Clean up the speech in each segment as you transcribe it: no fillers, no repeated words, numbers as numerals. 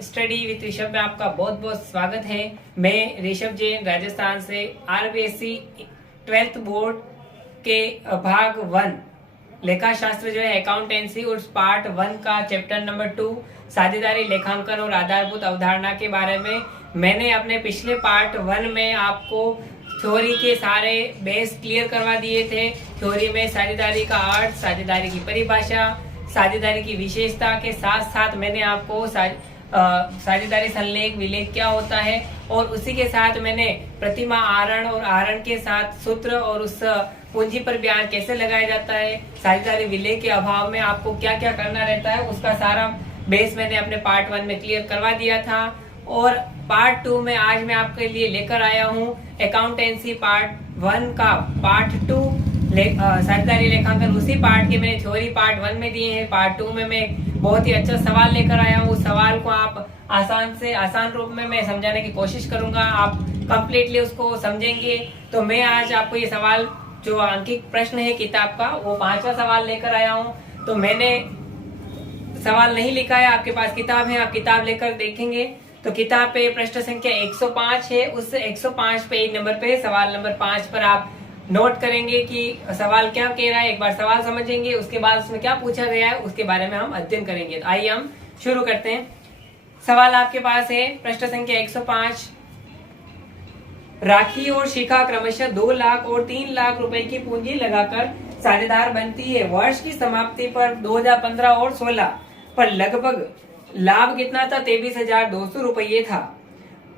Study with Rishabh में आपका बहुत बहुत स्वागत है। मैं ऋषभ जैन राजस्थान से आरबीएससी 12th बोर्ड के भाग 1 लेखा शास्त्र जो है अकाउंटेंसी उस पार्ट 1 का चैप्टर नंबर 2 साझेदारी लेखांकन और आधारभूत अवधारणा के बारे में मैंने अपने पिछले पार्ट 1 में आपको थ्योरी के सारे बेस क्लियर करवा दिए थे। थ्योरी में साझेदारी का अर्थ, साझेदारी की परिभाषा, साझेदारी की विशेषता के साथ साथ मैंने आपको साझेदारी संलेख विलेख क्या होता है और उसी के साथ मैंने प्रतिमा आहरण और आहरण के साथ सूत्र और उस पूंजी पर ब्याज कैसे लगाया जाता है, साझेदारी विलेख के अभाव में आपको क्या क्या करना रहता है, उसका सारा बेस मैंने अपने पार्ट 1 में क्लियर करवा दिया था। और पार्ट 2 में आज मैं आपके लिए लेकर आया हूँ अकाउंटेंसी पार्ट 1 का पार्ट 2 साझेदारी लेखांकन। उसी पार्ट के मैंने थ्योरी पार्ट 1 में दिए हैं। पार्ट 2 में मैं बहुत ही अच्छा सवाल लेकर आया हूँ। उस सवाल को आप आसान से आसान रूप में मैं समझाने की कोशिश करूंगा, आप कंप्लीटली उसको समझेंगे। तो मैं आज आपको ये सवाल जो अंकित प्रश्न है किताब का वो 5वां सवाल लेकर आया हूँ। तो मैंने सवाल नहीं लिखा है, आपके पास किताब है, आप किताब लेकर देखेंगे। तो किताब पे पृष्ठ संख्या 105 है, उस 105 पेज नंबर पे सवाल नंबर 5 पर आप नोट करेंगे कि सवाल क्या कह रहा है। एक बार सवाल समझेंगे, उसके बाद उसमें क्या पूछा गया है उसके बारे में हम अध्ययन करेंगे। तो आइए हम शुरू करते हैं। सवाल आपके पास है पृष्ठ संख्या 105। राखी और शिखा क्रमशः 2 लाख और 3 लाख रुपए की पूंजी लगाकर साझेदार बनती है। वर्ष की समाप्ति पर 2015 और 16 पर लगभग लाभ कितना था? 23,200 रुपये था।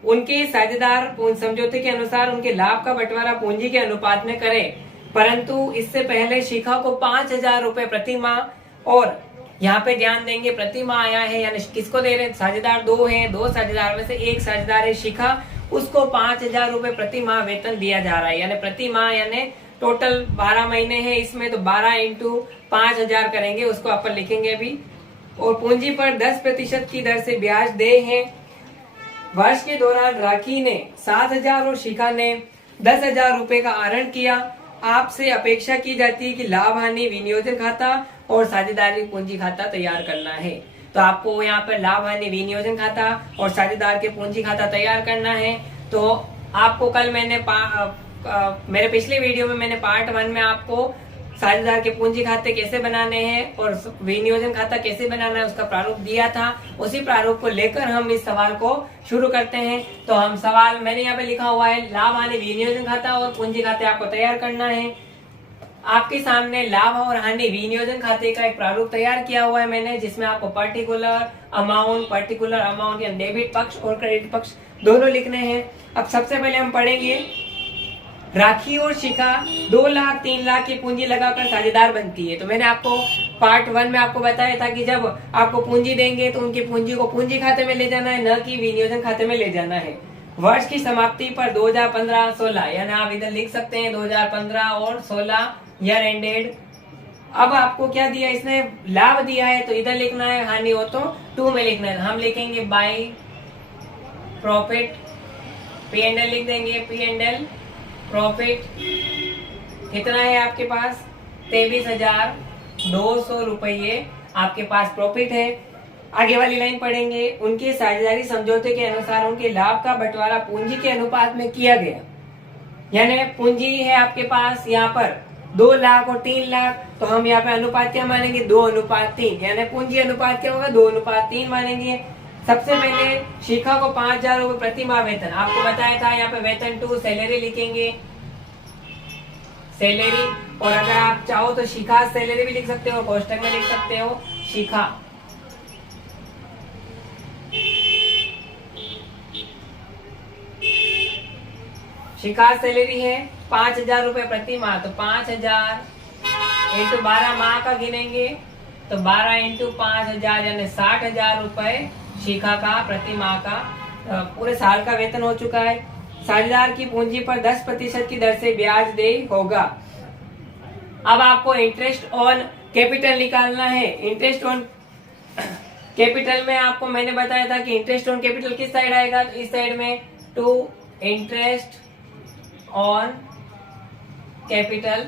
उनके साझेदार समझौते के अनुसार उनके लाभ का बंटवारा पूंजी के अनुपात में करें, परंतु इससे पहले शिखा को 5,000 रुपए प्रति माह, और यहाँ पे ध्यान देंगे प्रति माह आया है, यानी किसको दे रहे हैं? साझेदार 2 हैं, 2 साझेदार में से एक साझेदार है शिखा, उसको 5,000 रुपए प्रति माह वेतन दिया जा रहा है। यानी प्रति माह यानी टोटल 12 महीने हैं इसमें, तो 12 इंटू 5,000 करेंगे, उसको अपन लिखेंगे अभी। और पूंजी पर 10% की दर से ब्याज दे हैं। वर्ष के दौरान राखी ने 7,000 और शिखा ने 10,000 रुपए का आहरण किया। आपसे अपेक्षा की जाती है कि लाभ हानि विनियोजन खाता और साझेदारी पूंजी खाता तैयार करना है। तो आपको यहाँ पर लाभ हानि विनियोजन खाता और साझेदार के पूंजी खाता तैयार करना है। तो आपको कल मैंने मेरे पिछले वीडियो में मैंने पार्ट 1 में आपको साझेदार के पूंजी खाते कैसे बनाने हैं और विनियोजन खाता कैसे बनाना है उसका प्रारूप दिया था। उसी प्रारूप को लेकर हम इस सवाल को शुरू करते हैं। तो हम सवाल मैंने यहाँ पे लिखा हुआ है लाभ हानि विनियोजन खाता और पूंजी खाते आपको तैयार करना है। आपके सामने लाभ और हानि विनियोजन खाते का एक प्रारूप तैयार किया हुआ है मैंने, जिसमें आपको पर्टिकुलर अमाउंट या डेबिट पक्ष और क्रेडिट पक्ष दोनों लिखने हैं। अब सबसे पहले हम पढ़ेंगे राखी और शिखा 2 लाख 3 लाख की पूंजी लगाकर साझेदार बनती है। तो मैंने आपको पार्ट 1 में आपको बताया था कि जब आपको पूंजी देंगे तो उनकी पूंजी को पूंजी खाते में ले जाना है, न कि विनियोजन खाते में ले जाना है। वर्ष की समाप्ति पर 2015-16, यानी आप इधर लिख सकते हैं 2015 और 16 ईयर एंडेड। अब आपको क्या दिया? इसने लाभ दिया है तो इधर लिखना है, हानि हो तो 2 में लिखना है। हम लिखेंगे बाय प्रॉफिट, P&L लिख देंगे, P&L प्रॉफिट कितना है आपके पास? 23,200 रुपये आपके पास प्रॉफिट है। आगे वाली लाइन पढ़ेंगे, उनके साझेदारी समझौते के अनुसार उनके लाभ का बंटवारा पूंजी के अनुपात में किया गया। यानी पूंजी है आपके पास यहाँ पर 2 लाख और 3 लाख, तो हम यहाँ पे अनुपात क्या मानेंगे? 2:3, यानी पूंजी अनुपात क्या होगा? 2:3 मानेंगे। सबसे पहले शिखा को 5,000 रुपए प्रति माह वेतन, आपको बताया था यहाँ पे वेतन 2 सैलरी लिखेंगे, सैलरी। और अगर आप चाहो तो शिखा सैलरी भी लिख सकते हो, कोष्टक में लिख सकते हो शिखा। शिखा सैलरी है 5,000 रुपए प्रति माह, तो 5,000 इंटू 12 माह का गिनेंगे तो 12 इंटू 5,000 यानी 60,000 रुपए शिखा का प्रति माह का पूरे साल का वेतन हो चुका है। साझेदार की पूंजी पर 10% की दर से ब्याज दे होगा। अब आपको इंटरेस्ट ऑन कैपिटल निकालना है। इंटरेस्ट ऑन कैपिटल में आपको मैंने बताया था कि इंटरेस्ट ऑन कैपिटल किस साइड आएगा? इस साइड में, टू इंटरेस्ट ऑन कैपिटल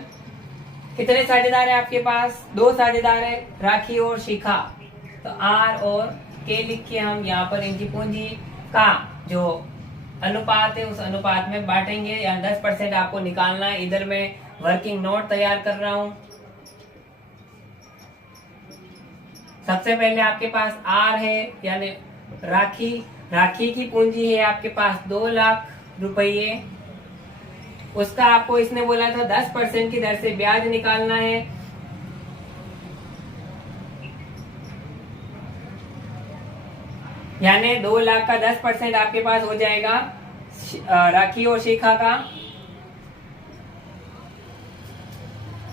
कितने साझेदार है आपके पास? 2 साझेदार है, राखी और शिखा। तो आर और के लिख के हम यहाँ पर इनकी पूंजी का जो अनुपात है उस अनुपात में बांटेंगे। या 10% आपको निकालना है। इधर मैं वर्किंग नोट तैयार कर रहा हूं। सबसे पहले आपके पास आर है यानी राखी। राखी की पूंजी है आपके पास 2 लाख रुपये। उसका आपको इसने बोला था 10% की दर से ब्याज निकालना है। यानी 2 लाख का 10% आपके पास हो जाएगा राखी और शिखा का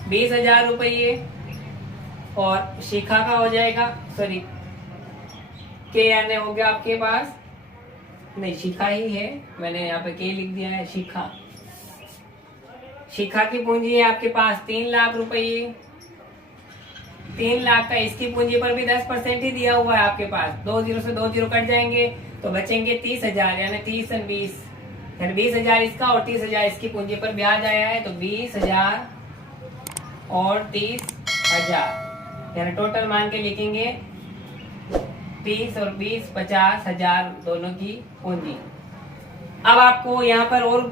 20,000 रुपये और शिखा का हो जाएगा सॉरी के यानी हो गया आपके पास नहीं शिखा ही है, मैंने यहाँ पे के लिख दिया है। शिखा शिखा की पूंजी है आपके पास 3 लाख रुपये। 3 लाख का इसकी पूंजी पर भी 10% ही दिया हुआ है आपके पास। 2 जीरो से 2 जीरो कट जाएंगे तो बचेंगे 30,000 यानी 30 और 20 यानी 20,000 इसका और 30,000 इसकी पूंजी पर ब्याज आया है। तो 20,000 और 30,000 यानी टोटल मान के लिखेंगे 30 और 20 50,000 दोनों की पूंजी। अब आपको यहाँ पर और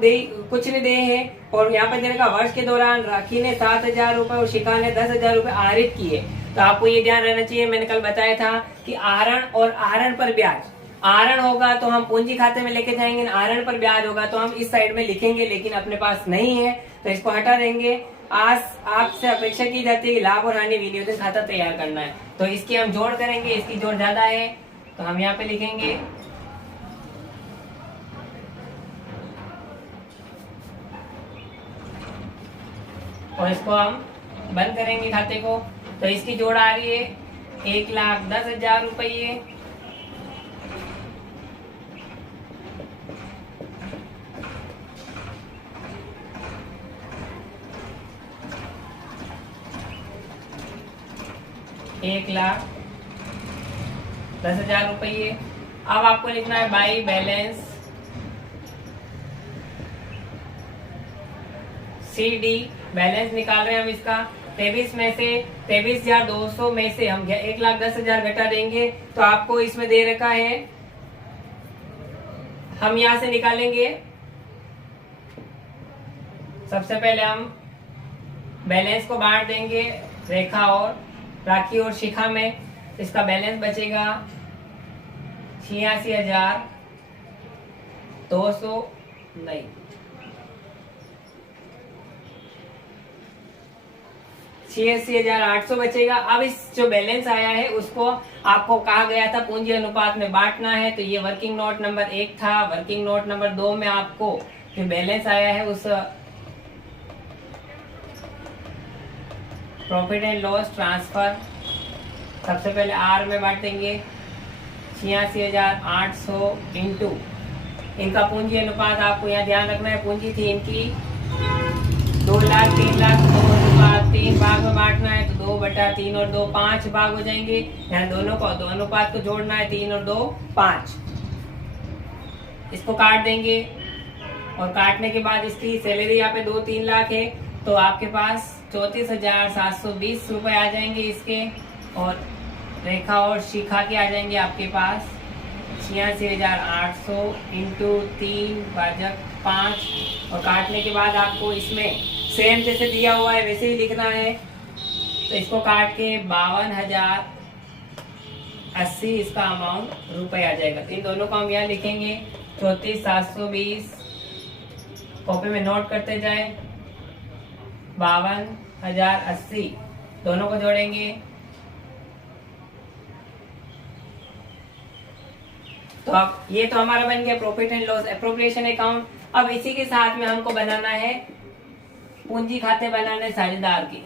कुछ नहीं दे है और यहाँ पर देने का वर्ष के दौरान राखी ने 7,000 रुपए और शिखा ने 10,000 रुपए आहरित किए। तो आपको ये ध्यान रहना चाहिए, मैंने कल बताया था कि आहरण और आहरण पर ब्याज। आहरण होगा तो हम पूंजी खाते में लेके जाएंगे, आहरण पर ब्याज होगा तो हम इस साइड में लिखेंगे, लेकिन अपने पास नहीं है तो इसको हटा देंगे। आज आपसे अपेक्षा की जाती है कि लाभ और हानि विनियोजन खाता तैयार करना है, तो इसकी हम जोड़ करेंगे। इसकी जोड़ ज्यादा है तो हम यहाँ पे लिखेंगे और इसको हम बंद करेंगे खाते को। तो इसकी जोड़ आ रही है 1,10,000 रुपये। ₹1,10,000। अब आपको लिखना है बाई बैलेंस CD। बैलेंस निकाल रहे हैं हम इसका 23 में से 23,200 में से हम 1,10,000 घटा देंगे तो आपको इसमें दे रखा है, हम यहां से निकालेंगे। सबसे पहले हम बैलेंस को बांट देंगे रेखा और राखी और शिखा में। इसका बैलेंस बचेगा 86,200 नहीं 86,800 बचेगा। अब इस जो बैलेंस आया है उसको आपको कहा गया था पूंजी अनुपात में बांटना है, तो ये वर्किंग नोट नंबर 1 था। वर्किंग नोट नंबर 2 में आपको जो बैलेंस आया है उस प्रॉफिट एंड लॉस ट्रांसफर सबसे पहले आर में बांटेंगे 86,800 इंटू इनका पूंजी अनुपात। आपको यहाँ ध्यान रखना है पूंजी थी इनकी 2 लाख 3 लाख 2 अनुपात 3 भाग में बांटना है तो 2/3 और 2 5 भाग हो जाएंगे। यहाँ दोनों को दो अनुपात को जोड़ना है 3 और 2 5। इसको काट देंगे और काटने के बाद इसकी सैलरी यहाँ पे 2-3 लाख है तो आपके पास 34,720 रुपए आ जाएंगे इसके। और रेखा और शिखा के आ जाएंगे आपके पास 86,800 इंटू 3/5 और काटने के बाद आपको इसमें सेम जैसे दिया हुआ है वैसे ही लिखना है। तो इसको काट के 52,080 इसका अमाउंट रुपए आ जाएगा। तो इन दोनों को हम यहाँ लिखेंगे 34,720 कॉपी में नोट करते जाए 52,080 दोनों को जोड़ेंगे तो अब ये तो हमारा बन गया profit and loss appropriation account. अब इसी के साथ में हमको बनाना है पूंजी खाते बनाने साझेदार की।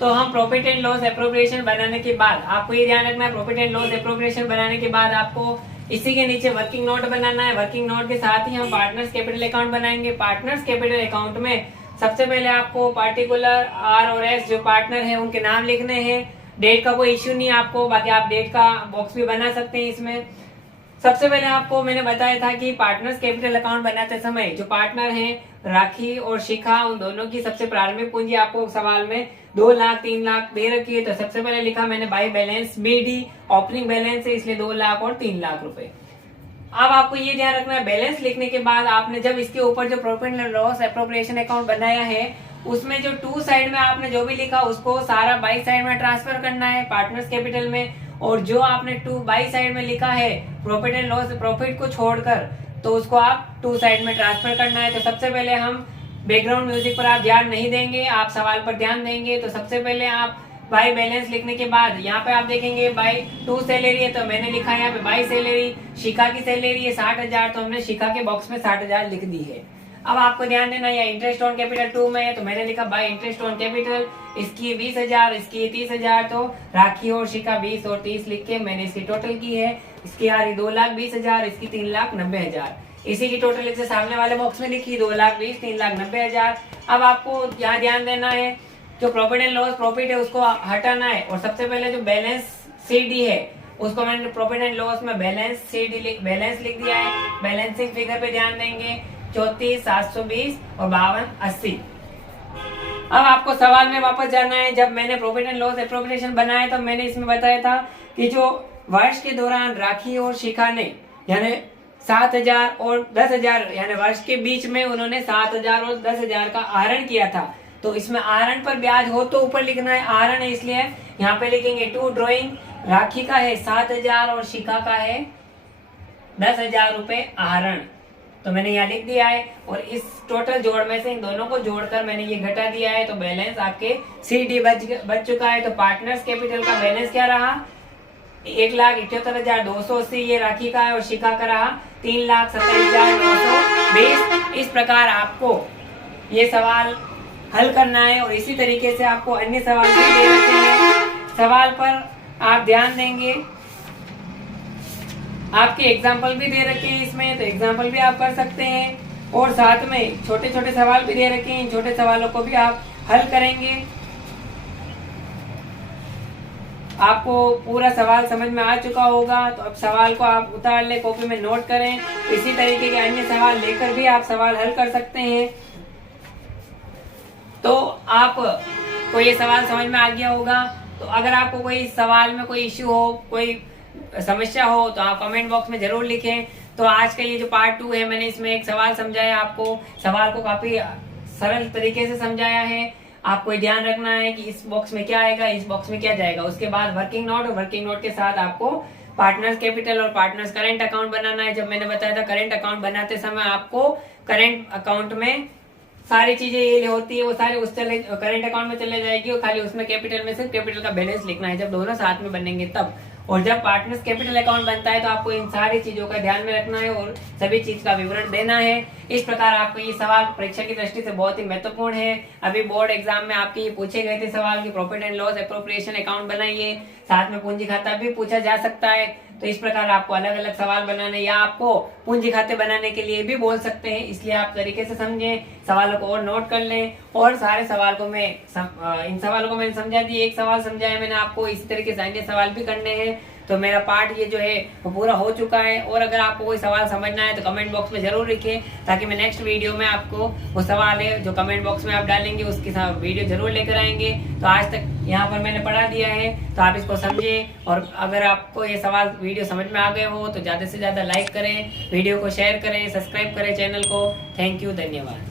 तो हम प्रॉफिट एंड लॉस एप्रोप्रिएशन बनाने के बाद आपको ये ध्यान रखना है प्रॉफिट एंड लॉस एप्रोप्रिएशन बनाने के बाद आपको इसी के नीचे वर्किंग नोट बनाना है। वर्किंग नोट के साथ ही हम पार्टनर्स कैपिटल अकाउंट बनाएंगे। पार्टनर्स कैपिटल अकाउंट में सबसे पहले आपको पार्टिकुलर आर और एस जो पार्टनर है उनके नाम लिखने हैं। डेट का कोई इश्यू नहीं है आपको, बाकी आप डेट का बॉक्स भी बना सकते हैं इसमें। सबसे पहले आपको मैंने बताया था कि पार्टनर्स कैपिटल अकाउंट बनाते समय जो पार्टनर हैं राखी और शिखा उन दोनों की सबसे प्रारंभिक पूंजी आपको सवाल में 2 लाख 3 लाख दे रखी है। तो सबसे पहले लिखा मैंने by balance BD, opening balance है इसलिए 2 लाख और 3 लाख रुपए। अब आपको ये ध्यान रखना है, बैलेंस लिखने के बाद आपने जब इसके ऊपर जो profit and loss appropriation account बनाया है उसमें जो टू साइड में आपने जो भी लिखा उसको सारा बाई साइड में ट्रांसफर करना है पार्टनर्स कैपिटल में, और जो आपने टू बाई साइड में लिखा है प्रॉफिट एंड लॉस प्रॉफिट को छोड़कर तो उसको आप टू साइड में ट्रांसफर करना है। तो सबसे पहले हम बैकग्राउंड म्यूजिक पर आप ध्यान नहीं देंगे, आप सवाल पर ध्यान देंगे। तो सबसे पहले आप बाई बैलेंस लिखने के बाद यहाँ पे आप देखेंगे बाई 2 सैलरी है तो मैंने लिखा है यहाँ पे बाई सैलरी, शिखा की सैलरी है 60,000 तो हमने शिखा के बॉक्स में 60,000 लिख दी है। अब आपको ध्यान देना है इंटरेस्ट ऑन कैपिटल 2 में है तो मैंने लिखा बाई इंटरेस्ट ऑन कैपिटल, इसकी 20,000 इसकी 30,000 तो राखी और शिखा 20 और 30 लिख के मैंने इसकी टोटल की है। इसकी आ रही 2,20,000, इसकी 3,90,000, इसी की टोटल इसे सामने वाले बॉक्स में लिखी 2,20,000 3,90,000। अब आपको यहाँ ध्यान देना है जो प्रॉफिट एंड लॉस प्रॉफिट है उसको हटाना है और सबसे पहले जो बैलेंस CD है उसको मैंने प्रॉफिट एंड लॉस में बैलेंस CD बैलेंस लिख दिया है। बैलेंसिंग फिगर पे ध्यान देंगे 34,720 और 52,80। अब आपको सवाल में वापस जाना है। जब मैंने प्रॉफिट एंड लॉस एप्रोप्रिएशन बनाया तो मैंने इसमें बताया था कि जो वर्ष के दौरान राखी और शिखा ने यानी 7,000 और 10,000 यानी वर्ष के बीच में उन्होंने 7,000 और 10,000 का आहरण किया था। तो इसमें आहरण पर ब्याज हो तो ऊपर लिखना है, आहरण है इसलिए यहाँ पे लिखेंगे टू ड्रॉइंग। राखी का है 7,000 और शिखा का है 10,000 रुपए आहरण, तो मैंने यहाँ लिख दिया है। और इस टोटल जोड़ में से इन दोनों को जोड़कर मैंने ये घटा दिया है तो बैलेंस आपके CD बच चुका है। तो पार्टनर्स कैपिटल का बैलेंस क्या रहा 1,78,280, ये राखी का है और शिखा का रहा 3,27,920। इस प्रकार आपको ये सवाल हल करना है और इसी तरीके से आपको अन्य सवाल भी दे रखे हैं। सवाल पर आप ध्यान देंगे, आपके एग्जाम्पल भी दे रखे हैं इसमें तो एग्जाम्पल भी आप कर सकते हैं और साथ में छोटे छोटे सवाल भी दे रखे हैं, इन छोटे सवालों को भी आप हल करेंगे। आपको पूरा सवाल समझ में आ चुका होगा तो अब सवाल को आप उतार ले, कॉपी में नोट करें। इसी तरीके के अन्य सवाल लेकर भी आप सवाल हल कर सकते हैं। तो आपको ये सवाल समझ में आ गया होगा। तो अगर आपको कोई सवाल में कोई इश्यू हो, कोई समस्या हो तो आप कमेंट बॉक्स में जरूर लिखें। तो आज का ये जो पार्ट 2 है मैंने इसमें एक सवाल समझाया, आपको सवाल को काफी सरल तरीके से समझाया है। आपको ध्यान रखना है कि इस बॉक्स में क्या आएगा, इस बॉक्स में क्या जाएगा। उसके बाद वर्किंग नोट और वर्किंग नोट के साथ आपको पार्टनर्स कैपिटल और पार्टनर्स करंट अकाउंट बनाना है। जब मैंने बताया था करंट अकाउंट बनाते समय आपको करंट अकाउंट में सारी चीजें ये होती है वो सारे उस करंट अकाउंट में चले जाएगी और खाली उसमें कैपिटल में सिर्फ कैपिटल का बैलेंस लिखना है जब दोनों साथ में बनेंगे तब। और जब पार्टनर्स कैपिटल अकाउंट बनता है तो आपको इन सारी चीजों का ध्यान में रखना है और सभी चीज का विवरण देना है। इस प्रकार आपको ये सवाल परीक्षा की दृष्टि से बहुत ही महत्वपूर्ण है। अभी बोर्ड एग्जाम में आपके ये पूछे गए थे सवाल की profit and loss appropriation account बनाइए, साथ में पूंजी खाता भी पूछा जा सकता है। तो इस प्रकार आपको अलग अलग सवाल बनाने या आपको पूंजी खाते बनाने के लिए भी बोल सकते हैं, इसलिए आप तरीके से समझें, सवालों को और नोट कर लें। और सारे सवाल को मैं इन सवालों को मैंने समझा दिया, एक सवाल समझाया मैंने आपको, इसी तरीके से अन्य सवाल भी करने हैं। तो मेरा पार्ट ये जो है वो पूरा हो चुका है। और अगर आपको कोई सवाल समझना है तो कमेंट बॉक्स में जरूर लिखें ताकि मैं नेक्स्ट वीडियो में आपको वो सवाल है जो कमेंट बॉक्स में आप डालेंगे उसके साथ वीडियो जरूर लेकर आएंगे। तो आज तक यहाँ पर मैंने पढ़ा दिया है तो आप इसको समझें। और अगर आपको ये सवाल वीडियो समझ में आ गए हो तो ज्यादा से ज्यादा लाइक करें, वीडियो को शेयर करें, सब्सक्राइब करें चैनल को। थैंक यू, धन्यवाद।